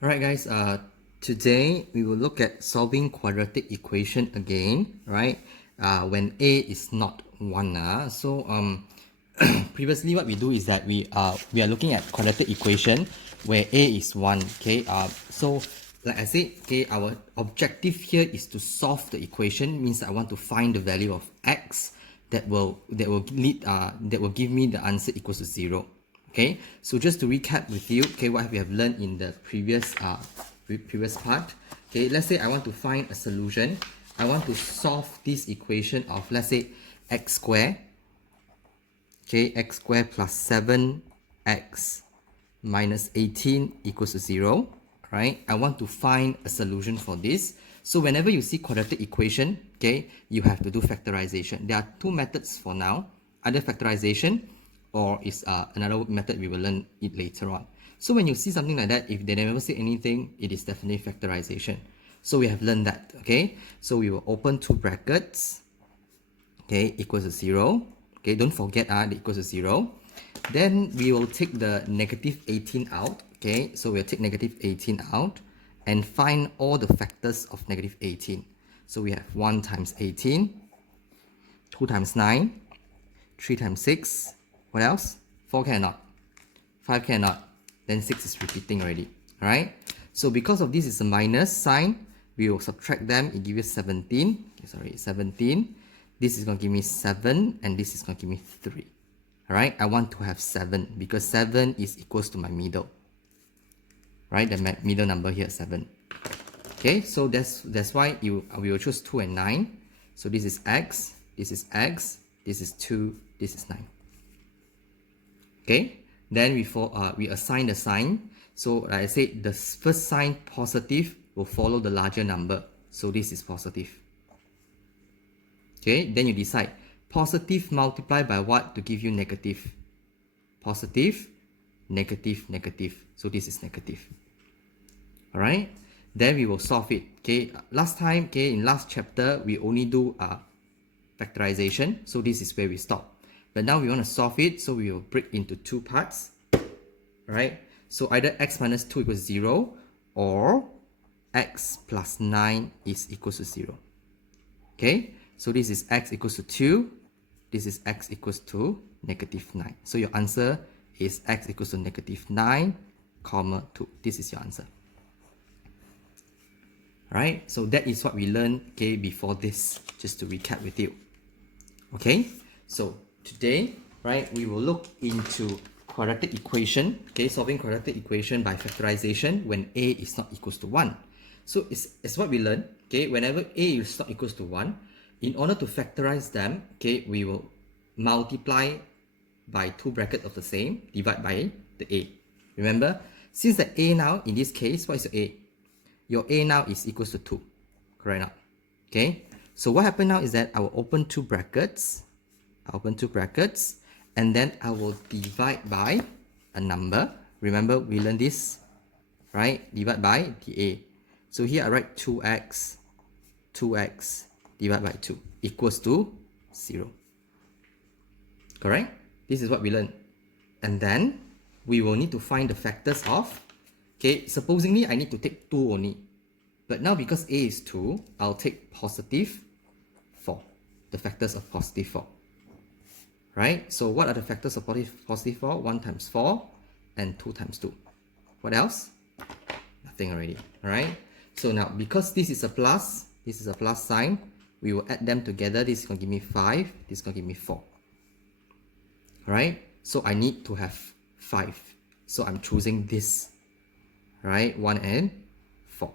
Alright guys, today we will look at solving quadratic equation again, right? When a is not 1. Previously what we do is that we are looking at quadratic equation where a is 1, okay? So like I said, okay, our objective here is to solve the equation, means I want to find the value of x that will give me the answer equals to 0. Okay, so just to recap with you, okay, what we have learned in the previous part. Okay, let's say I want to find a solution. I want to solve this equation of, let's say, x squared. Okay, x squared plus 7x minus 18 equals to 0. Right? I want to find a solution for this. So whenever you see quadratic equation, okay, you have to do factorization. There are two methods for now, either factorization or is another method we will learn it later on. So when you see something like that, if they never say anything, it is definitely factorization. So we have learned that, okay? So we will open two brackets, okay, equals to 0. Okay, don't forget the equals to 0. Then we will take the negative 18 out, okay? So we'll take negative 18 out and find all the factors of negative 18. So we have 1 times 18, 2 times 9, 3 times 6, what else? 4 cannot, 5 cannot, then 6 is repeating already, alright? So because of this is a minus sign, we will subtract them, it gives you 17, sorry, 17. This is going to give me 7 and this is going to give me 3. Alright, I want to have 7 because 7 is equals to my middle. Right, the middle number here, 7. Okay, so that's why we will choose 2 and 9. So this is x, this is x, this is 2, this is 9. Okay, then we assign the sign. So like I said, the first sign positive will follow the larger number. So this is positive. Okay, then you decide positive multiplied by what to give you negative. Positive, negative, negative. So this is negative. Alright, then we will solve it. Okay, last time, okay, in last chapter, we only do factorization. So this is where we stop. But now we want to solve it, so we will break into two parts. Right? So either x minus 2 equals 0 or x plus 9 is equals to 0. Okay? So this is x equals to 2. This is x equals to negative 9. So your answer is x equals to negative 9, comma 2. This is your answer. Alright? So that is what we learned, okay, before this, just to recap with you. Okay? So today, right, we will look into quadratic equation, okay, solving quadratic equation by factorization when a is not equals to 1. So it's what we learned, okay, whenever a is not equals to 1, in order to factorize them, okay, we will multiply by two brackets of the same, divide by the a. Remember, since the a now, in this case, what is your a? Your a now is equals to 2, correct now? Okay, so what happened now is that I will open two brackets, and then I will divide by a number. Remember, we learned this, right? Divide by the a. So here I write 2x divided by 2 equals to 0. Correct? This is what we learned. And then we will need to find the factors of, okay, supposingly I need to take 2 only. But now because a is 2, I'll take positive 4. The factors of positive 4. Right? So what are the factors of positive 4? 1 times 4 and 2 times 2. What else? Nothing already. Alright? So now because this is a plus sign, we will add them together. This is going to give me 5. This is going to give me 4. Alright? So I need to have 5. So I'm choosing this. Right? 1 and 4.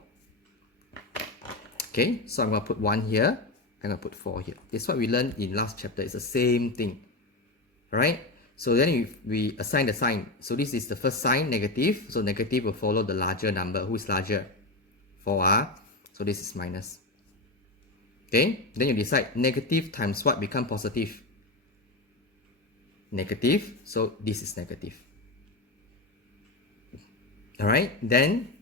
Okay? So I'm going to put 1 here. I'm going to put 4 here. This is what we learned in last chapter. It's the same thing. Alright? So then we assign the sign. So this is the first sign, negative. So negative will follow the larger number. Who is larger? 4. So this is minus. Okay? Then you decide negative times what become positive? Negative. So this is negative. Alright? Then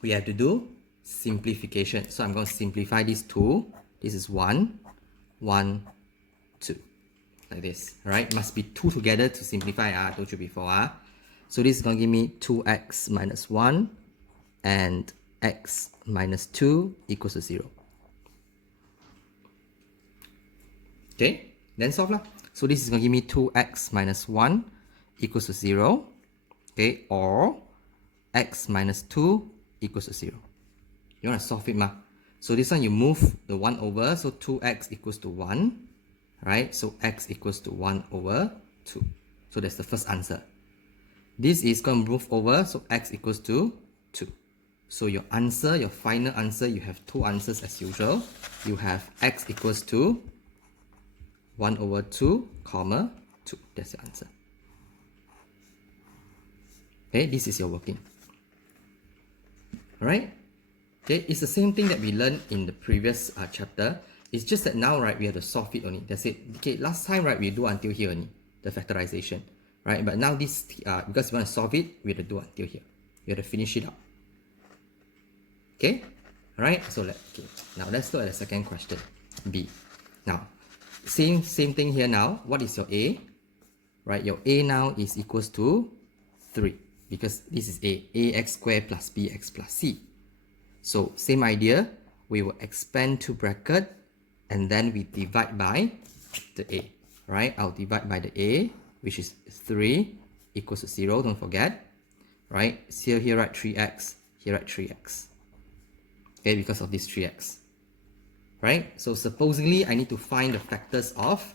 we have to do simplification. So I'm going to simplify these two. This is 1, 1, 2. Like this, right? Must be 2 together to simplify. I told you before. So this is going to give me 2x minus 1 and x minus 2 equals to 0. Okay, then solve lah. So this is going to give me 2x minus 1 equals to 0. Okay, or x minus 2 equals to 0. You want to solve it, ma? So this one you move the 1 over, so 2x equals to 1, right? So x equals to 1 over 2. So that's the first answer. This is going to move over, so x equals to 2. So your answer, your final answer, you have two answers as usual. You have x equals to 1 over 2, comma 2. That's your answer. Okay, this is your working. Alright? Okay, it's the same thing that we learned in the previous chapter. It's just that now, right, we have to solve it only. That's it. Okay, last time, right, we do until here only, the factorization. Right, but now this, because we want to solve it, we have to do until here. We have to finish it up. Okay? Alright, so now let's look at the second question, B. Now, same thing here now. What is your A? Right, your A now is equals to 3. Because this is A. AX squared plus BX plus C. So, same idea. We will expand to bracket and then we divide by the A. Right, I'll divide by the A, which is 3 equals to 0. Don't forget. Right, so here write 3x. Here write 3x. Okay, because of this 3x. Right, so supposedly I need to find the factors of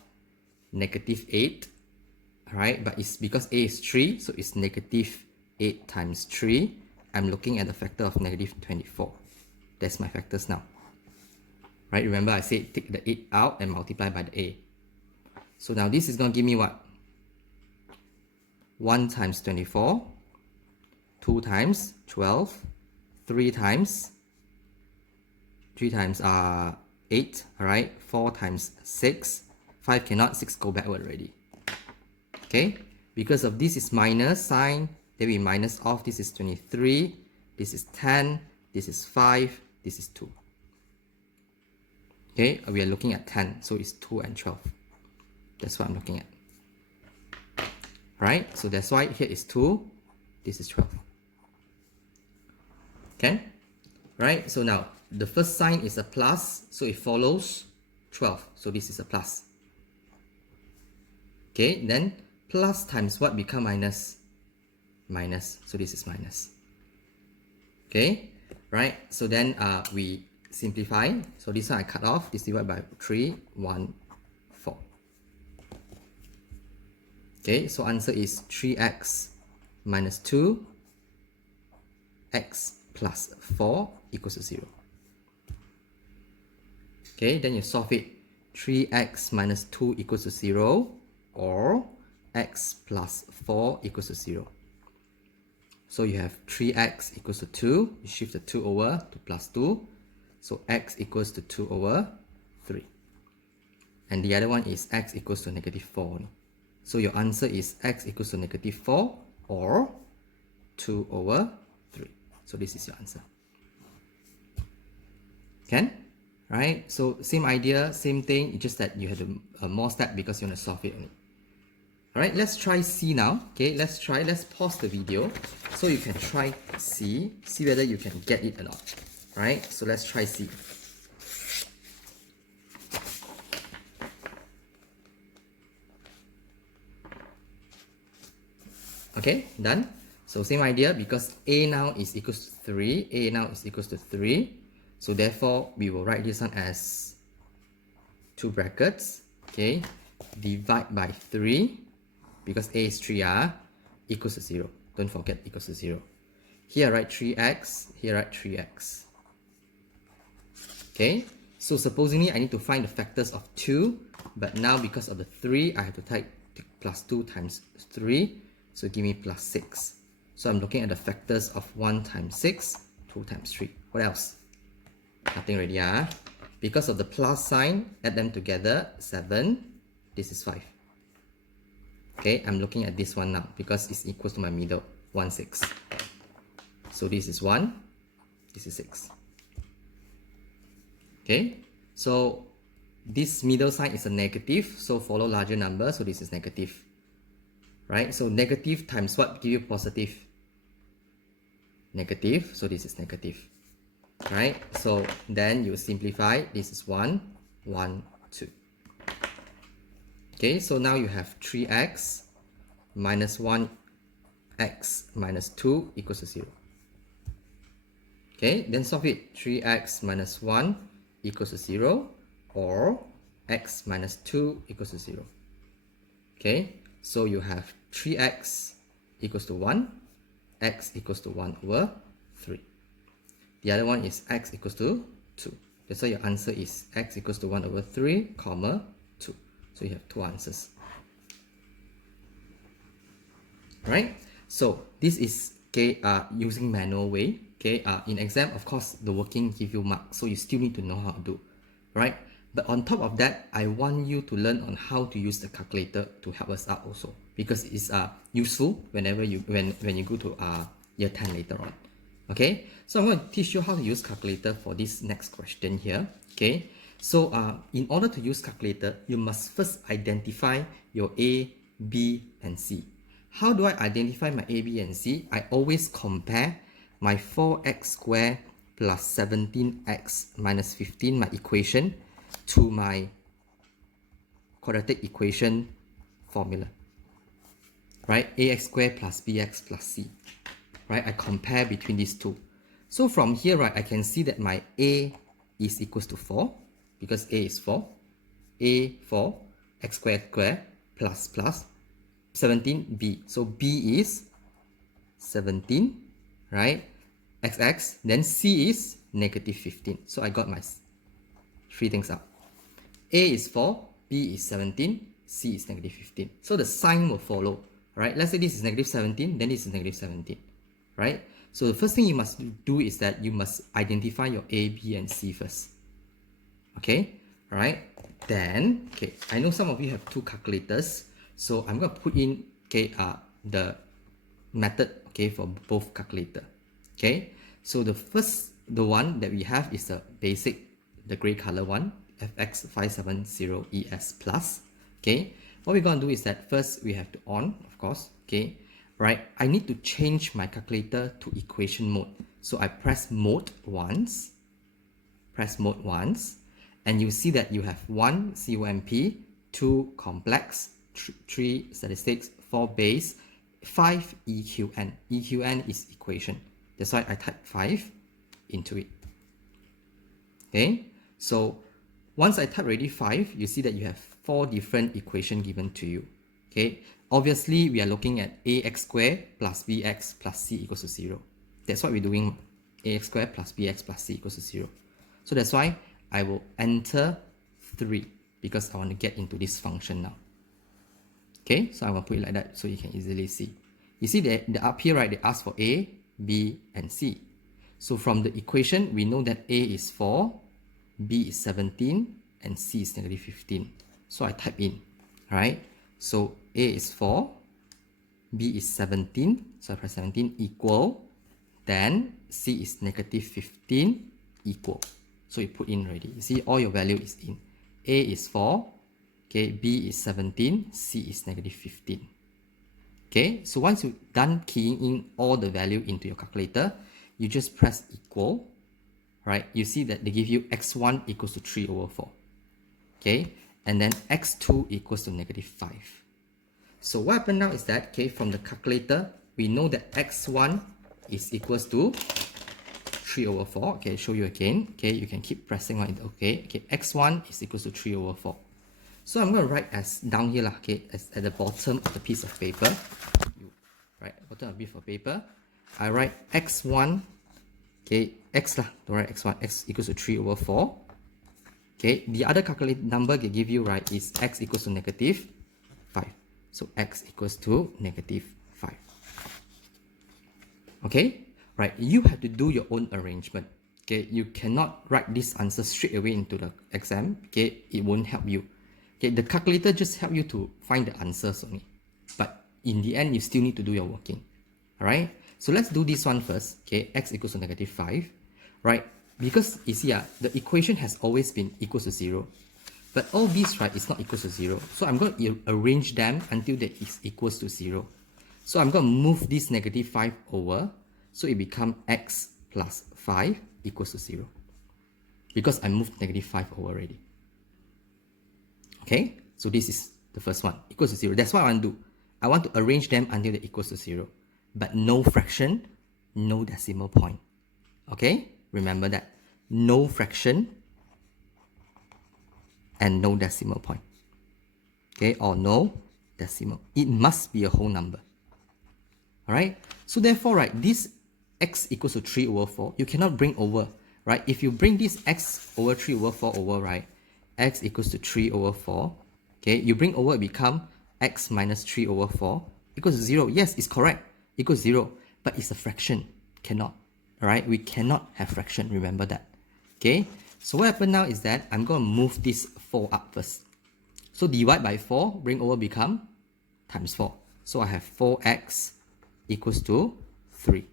negative 8. Right, but it's because A is 3, so it's negative 8 times 3. I'm looking at the factor of negative 24. That's my factors now. Right, remember I said take the 8 out and multiply by the A. So now this is going to give me what? 1 times 24, 2 times 12, 3 times 8, alright, 4 times 6, 5 cannot, 6 go backward already. Okay, because of this is minus sign, then we minus off, this is 23, this is 10, this is 5, this is 2. Okay, we are looking at 10, so it's 2 and 12. That's what I'm looking at. Right, so that's why here is 2, this is 12. Okay, right, so now the first sign is a plus, so it follows 12, so this is a plus. Okay, then plus times what become minus? Minus, so this is minus. Okay, right, so then we simplify, so this one I cut off, this divided by 3, 1, 4. Okay, so answer is 3x minus 2, x plus 4 equals to 0. Okay, then you solve it. 3x minus 2 equals to 0 or x plus 4 equals to 0. So you have 3x equals to 2. You shift the 2 over to plus 2. So x equals to 2 over 3. And the other one is x equals to negative 4. So your answer is x equals to negative 4 or 2 over 3. So this is your answer. Can? Right? So same idea, same thing, it's just that you had a more step because you want to solve it only. Alright, let's try C now. Okay, let's pause the video so you can try C, see whether you can get it or not. Alright, so let's try C. Okay, done. So same idea, because A now is equals to 3, A now is equals to 3. So therefore, we will write this one as 2 brackets, okay, divide by 3, because A is 3, equals to 0. Don't forget equals to 0. Here write 3x, here write 3x. Okay, so supposedly I need to find the factors of 2, but now because of the 3, I have to type plus 2 times 3, so give me plus 6. So I'm looking at the factors of 1 times 6, 2 times 3. What else? Nothing already, because of the plus sign, add them together, 7, this is 5. Okay, I'm looking at this one now because it's equals to my middle, 1, 6. So this is 1, this is 6. Okay, so this middle sign is a negative, so follow larger number, so this is negative. Right, so negative times what give you positive? negative, so this is negative, right? So then you simplify, this is 1, 1, 2. Okay, so now you have 3x minus 1x minus 2 equals to 0. Okay, then solve it. 3x minus 1 equals to 0, or x minus 2 equals to 0. Okay, so you have 3x equals to 1, x equals to 1 over 3. The other one is x equals to 2. That's why your answer is x equals to 1 over 3, comma 2. So you have two answers. Right? So this is using manual way. Okay, in exam, of course, the working give you marks, so you still need to know how to do, right? But on top of that, I want you to learn on how to use the calculator to help us out also, because it's useful whenever you when you go to year 10 later on. Okay, so I'm going to teach you how to use calculator for this next question here. Okay, so in order to use calculator, you must first identify your A, B, and C. How do I identify my A, B, and C? I always compare my 4x squared plus 17x minus 15, my equation, to my quadratic equation formula, right? Ax squared plus bx plus c, right? I compare between these two. So from here, right, I can see that my A is equals to 4, because A is 4. A 4, x squared plus 17b. So b is 17, right? Xx, then c is negative 15. So I got my three things up. A is 4, B is 17, C is negative 15. So the sign will follow, right? Let's say this is negative 17, then this is negative 17, right? So the first thing you must do is that you must identify your A, B, and C first. Okay, right? Then, okay, I know some of you have two calculators, so I'm going to put in, okay, the method, okay, for both calculator. Okay, so the one that we have is the basic, the gray color one, fx570es plus. Okay, what we're going to do is that first we have to on, of course. Okay, right, I need to change my calculator to equation mode. So I press mode once, and you see that you have 1 COMP, 2 complex, 3 statistics, 4 base, 5 EQN. EQN is equation. That's why I type 5 into it. Okay, so once I type already 5, you see that you have 4 different equations given to you. Okay, obviously we are looking at ax squared plus bx plus c equals to 0. That's what we're doing. Ax squared plus bx plus c equals to 0. So that's why I will enter 3, because I want to get into this function now. Okay, so I will put it like that so you can easily see. You see that up here, right, they ask for A, B, and C. So from the equation, we know that A is 4, B is 17, and C is negative 15. So I type in, right? So A is 4, B is 17, so I press 17 equal, then C is negative 15 equal. So you put in already. You see all your value is in. A is 4, okay, B is 17, C is negative 15. Okay, so once you're done keying in all the value into your calculator, you just press equal, right? You see that they give you x1 equals to 3 over 4. Okay, and then x2 equals to negative 5. So what happened now is that, okay, from the calculator, we know that x1 is equals to 3 over 4. Okay, I'll show you again. Okay, you can keep pressing on it. Okay, x1 is equals to 3 over 4. So I'm going to write as down here, okay, as at the bottom of the piece of paper. Right, bottom of the piece of paper. I write x1, okay, x lah, don't write x1, x equals to 3 over 4. Okay, the other calculated number they give you, right, is x equals to negative 5. So x equals to negative 5. Okay, right, you have to do your own arrangement. Okay, you cannot write this answer straight away into the exam. Okay, it won't help you. Okay, the calculator just help you to find the answers only. But in the end, you still need to do your working. Alright, so let's do this one first. Okay, x equals to negative 5. Right, because you see, the equation has always been equals to 0. But all these, right, is not equals to 0. So I'm going to arrange them until that is equals to 0. So I'm going to move this negative 5 over. So it becomes x plus 5 equals to 0. Because I moved negative 5 over already. Okay, so this is the first one, equals to 0. That's what I want to do. I want to arrange them until they equals to 0. But no fraction, no decimal point. Okay, remember that. No fraction and no decimal point. Okay, or no decimal. It must be a whole number. Alright, so therefore, right, this x equals to 3 over 4, you cannot bring over, right? If you bring this x over 3 over 4 over, right, x equals to 3 over 4, okay, you bring over, it become x minus 3 over 4 equals to 0. Yes, it's correct, equals 0, but it's a fraction, cannot, alright? We cannot have fraction, remember that, okay? So what happened now is that I'm going to move this 4 up first. So divide by 4, bring over, become times 4. So I have 4x equals to 3.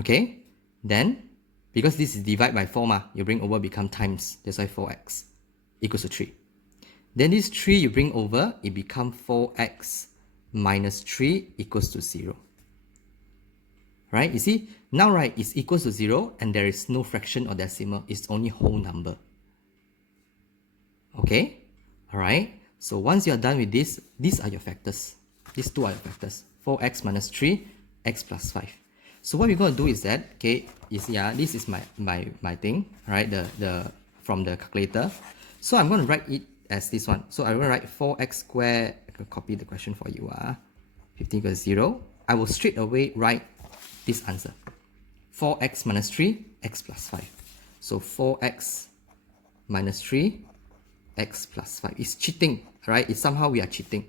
Okay, then because this is divide by 4 ma, you bring over, become times, that's why 4x equals to 3. Then this 3 you bring over, it become 4x minus 3 equals to 0. Right, you see, now right, it's equals to 0 and there is no fraction or decimal, it's only whole number. Okay, alright, so once you are done with this, these are your factors. These two are your factors, 4x minus 3, x plus 5. So what we're going to do is that, okay, is this is my thing, right? The from the calculator. So I'm going to write it as this one. So I'm going to write 4x squared. I can copy the question for you. 15 equals 0. I will straight away write this answer. 4x minus 3, x plus 5. So 4x minus 3, x plus 5. It's cheating, right? It's somehow we are cheating.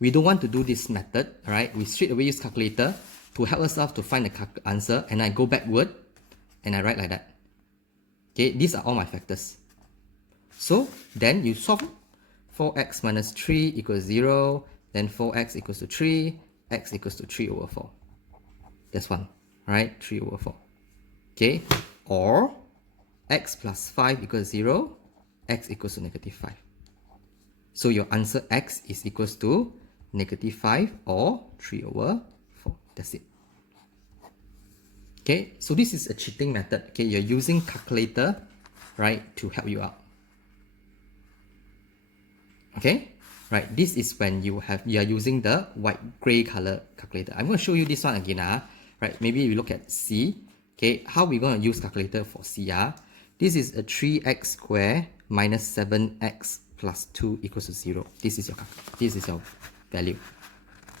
We don't want to do this method, right? We straight away use calculator to help us out to find the answer, and I go backward and I write like that. Okay, these are all my factors. So then you solve 4x minus 3 equals 0, then 4x equals to 3, x equals to 3 over 4. That's one, right? 3 over 4. Okay, or x plus 5 equals 0, x equals to negative 5. So your answer x is equals to negative 5 or 3 over 4. That's it. Okay, so this is a cheating method. Okay, you're using calculator, right, to help you out. Okay, right, this is when you are using the white gray color calculator. I'm going to show you this one again. Right, maybe we look at C. Okay, how we're going to use calculator for C. This is a 3x squared minus 7x plus 2 equals to 0. This is your value.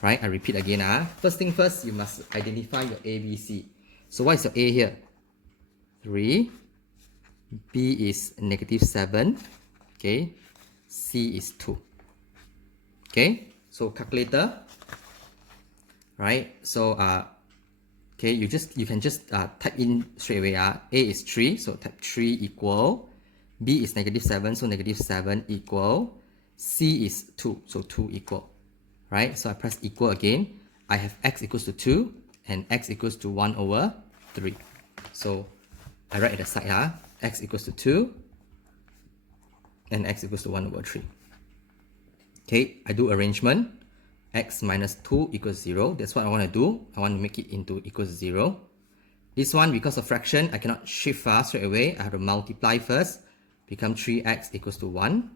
Right, I repeat again. First thing first, you must identify your A, B, C. So what is your A here? 3. B is negative 7. Okay. C is 2. Okay. So calculator. Right. So okay, you can just type in straight away. A is 3. So type 3 equal. B is negative 7. So negative 7 equal. C is 2. So 2 equal. Right. So I press equal again. I have x equals to 2 and x equals to 1 over 3. So I write at the side, x equals to 2 and x equals to 1 over 3. Okay, I do arrangement. X minus 2 equals 0. That's what I want to do. I want to make it into equals 0. This one, because of fraction, I cannot shift fast straight away. I have to multiply first. Become 3x equals to 1.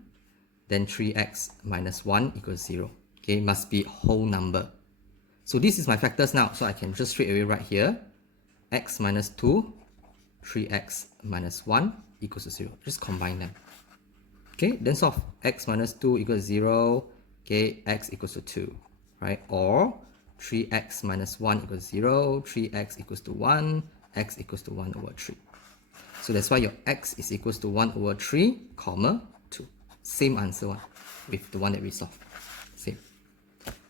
Then 3x minus 1 equals 0. Okay, must be whole number. So this is my factors now. So I can just straight away write here. X minus 2, 3x minus 1 equals to 0. Just combine them. Okay, then solve. X minus 2 equals 0. Okay, x equals to 2. Right? Or 3x minus 1 equals 0. 3x equals to 1. X equals to 1 over 3. So that's why your x is equals to 1 over 3, comma 2. Same answer one with the one that we solved. Same.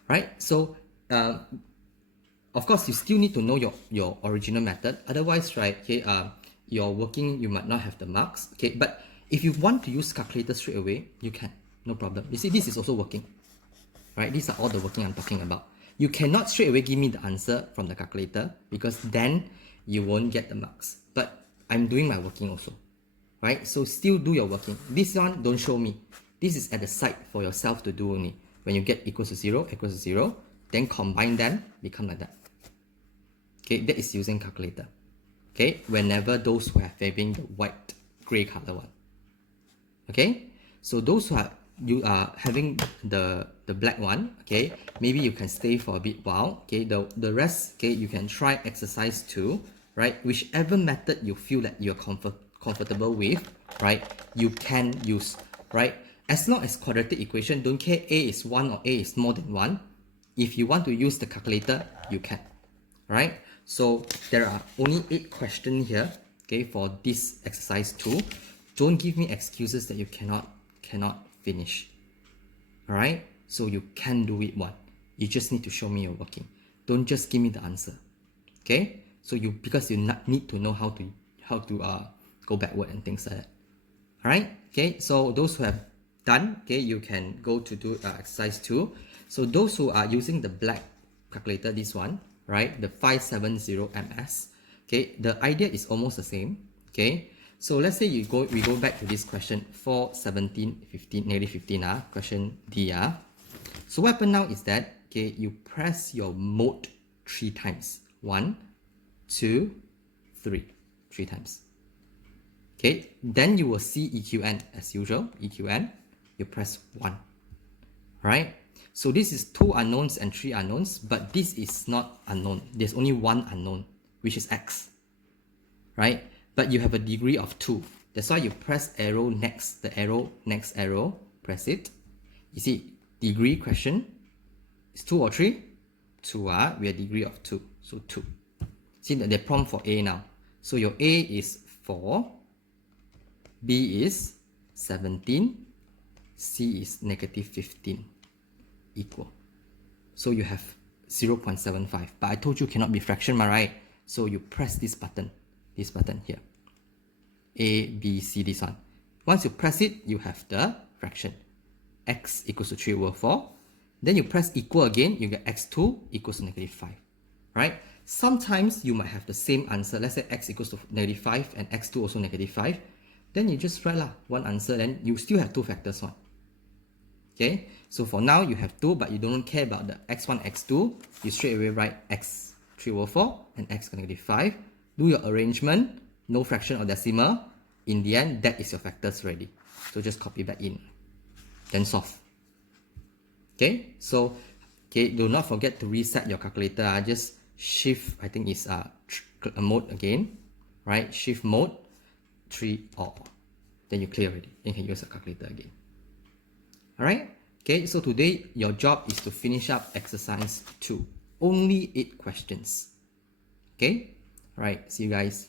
Right? So, of course, you still need to know your original method. Otherwise, right, okay, your working, you might not have the marks. Okay, but if you want to use calculator straight away, you can. No problem. You see, this is also working. Right? These are all the working I'm talking about. You cannot straight away give me the answer from the calculator because then you won't get the marks. But I'm doing my working also. Right? So still do your working. This one, don't show me. This is at the side for yourself to do only. When you get equals to 0, then combine them, become like that. Okay, that is using calculator. Okay, whenever those who have having the white gray color one. Okay, so those who are you are having the black one, okay, maybe you can stay for a bit while. Okay, the rest, okay, you can try exercise 2, right? Whichever method you feel that you're comfortable with, right, you can use, right? As long as quadratic equation, don't care a is 1 or a is more than 1. If you want to use the calculator, you can, right? So there are only 8 questions here, okay, for this exercise 2. Don't give me excuses that you cannot finish. All right, so you can do it one. You just need to show me you're working. Don't just give me the answer. Okay, so because you need to know how to go backward and things like that. All right, okay, so those who have done, okay, you can go to do exercise 2. So those who are using the black calculator, this one, right, the 570 ms, okay, the idea is almost the same. Okay, so let's say we go back to this question 4, 17, 15, negative 15, question D. So what happens now is that, okay, you press your mode 3 times. 1, 2, 3. 3 times. Okay, then you will see EQN as usual. EQN, you press 1. Right? So this is 2 unknowns and 3 unknowns, but this is not unknown. There's only one unknown, which is X. Right? But you have a degree of 2. That's why you press arrow next, the arrow, next arrow, press it. You see, degree question is 2 or 3? 2, we are degree of 2, so 2. See that they prompt for A now. So your A is 4, B is 17, C is negative 15, equal. So you have 0.75, but I told you cannot be fraction, right? So you press this button here. A, B, C, this one. Once you press it, you have the fraction. X equals to 3 over 4. Then you press equal again, you get x2 equals to negative 5. Right? Sometimes you might have the same answer. Let's say x equals to negative 5 and x2 also negative 5. Then you just write one answer, then you still have 2 factors. Okay? So for now, you have 2, but you don't care about the x1, x2. You straight away write x 3 over 4 and x negative 5. Do your arrangement, no fraction or decimal. In the end, that is your factors ready. So just copy back in. Then solve. Okay, so do not forget to reset your calculator. Just shift, I think it's mode again, right? Shift mode 3 all. Then you clear already. Then you can use a calculator again. Alright, okay, so today your job is to finish up exercise 2. Only 8 questions. Okay, alright, see you guys.